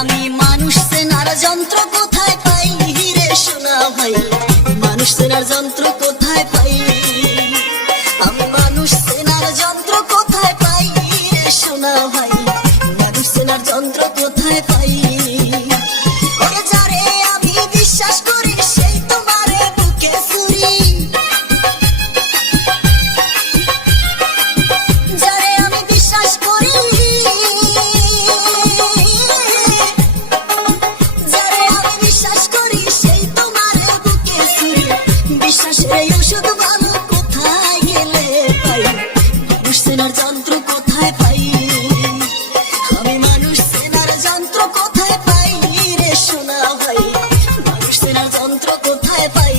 আমি মানুষ চেনার যন্ত্র কোথায় পাই রে সোনা ভাই, মানুষ চেনার যন্ত্র কোথায় পাই, আমি মানুষ চেনার যন্ত্র কোথায় পাই রে সোনা ভাই, মানুষ চেনার যন্ত্র কোথায় পাই। ওরে যারে আমি বিশ্বাস করি সেই তোমারে বুকে ছুরি, যারে আমি বিশ্বাস করি, যারে আমি বিশ্বাস করি সেই তোমারে বুকে ছুরি, বিশ্বাসের এই ওষুধ ভালো কোথায় গেলে পাই, মানুষ চেনার যন্ত্র কোথায় পাই, আমি মানুষ চেনার যন্ত্র কোথায় পাই রে সোনা ভাই, মানুষ চেনার যন্ত্র কোথায় পাই।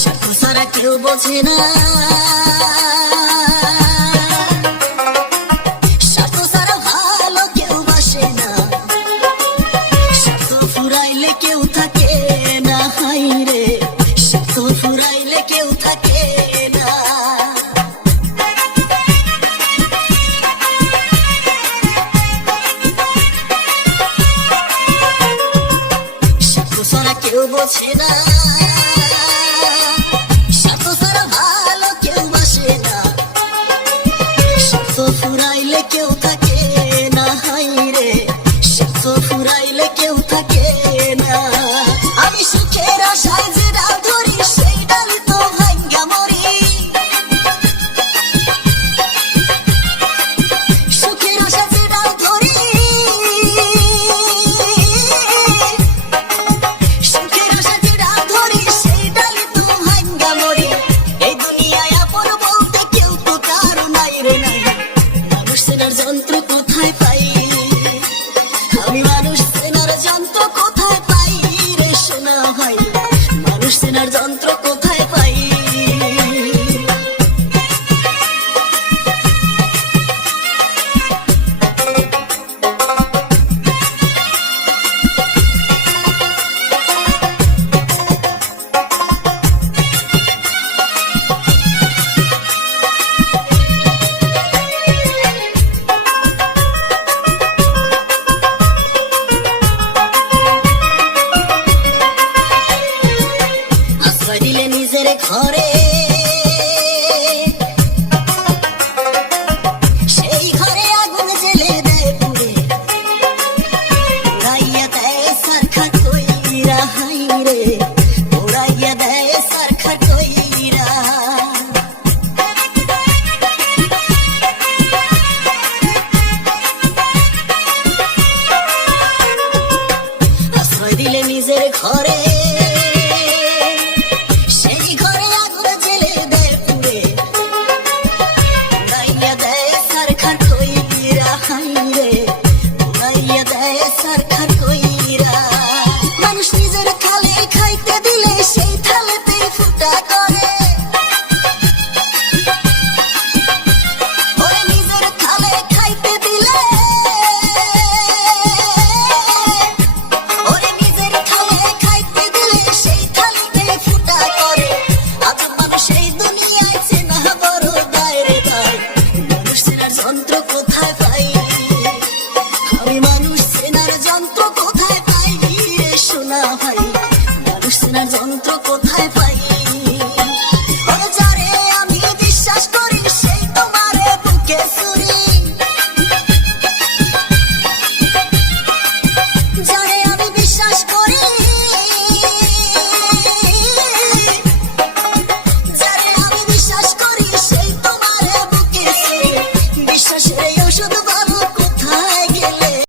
স্বার্থ ছাড়া কেউ বোঝে না, স্বার্থ ছাড়া ভালো কেউ বাসে না, স্বার্থ ফুরাইলে কেউ থাকে না, হাই রে স্বার্থ ফুরাইলে কেউ থাকে না। স্বার্থ ছাড়া কেউ বোঝে না, স্বার্থ ছাড়া ভালো কেউ বাসে না, স্বার্থ ফুরাইলে কেউ থাকে না, হাই রে স্বার্থ ফুরাইলে কেউ থাকে না। আমি সুখের আশায় যে ডাল ধরি সেই ডাল তো ভাঙ্গা মরি, সুখের আশায় যে ডাল ধরি, সুখের আশায় যে ডাল ধরি সেই ডাল তো ভাঙ্গা মরি। এই দুনিয়ায় আপন বলতে কেউ তো কারো নাই রে নাই, মানুষ চেনার যন্ত্র কোথায় পাই, আমি মানুষ চেনার যন্ত্র কোথায় পাই রে সোনা ভাই, মানুষ চেনার যন্ত্র কোথায় পাই। আশ্রয় দিলে নিজের ঘরে, সেই ঘরে আগুন জ্বেলে দেয় পুড়ে, পোড়াইয়া দেয় সারখা কইরা, হাই রে পোড়াইয়া দেয় সারখা কইরা। আশ্রয় দিলে নিজের ঘরে, সেই ঘরে আগুন জ্বেলে দেয় পুড়ে, পোড়াইয়া দেয় সারখার কইরা, হাই রে পোড়াইয়া দেয় সারখার কইরা। মানুষ নিজের থালে খাইতে দিলে সেই থালেতেই ফুটা করে, ওরে নিজের থালে খাইতে দিলে, ওরে নিজের থালে খাইতে দিলে সেই থালিতেই ফুটা করে। আজ মানুষ এই দুনিয়ায় চেনা বড় দায় রে দায়, মানুষ চেনার যন্ত্র কোথায় পাই, আমি মানুষ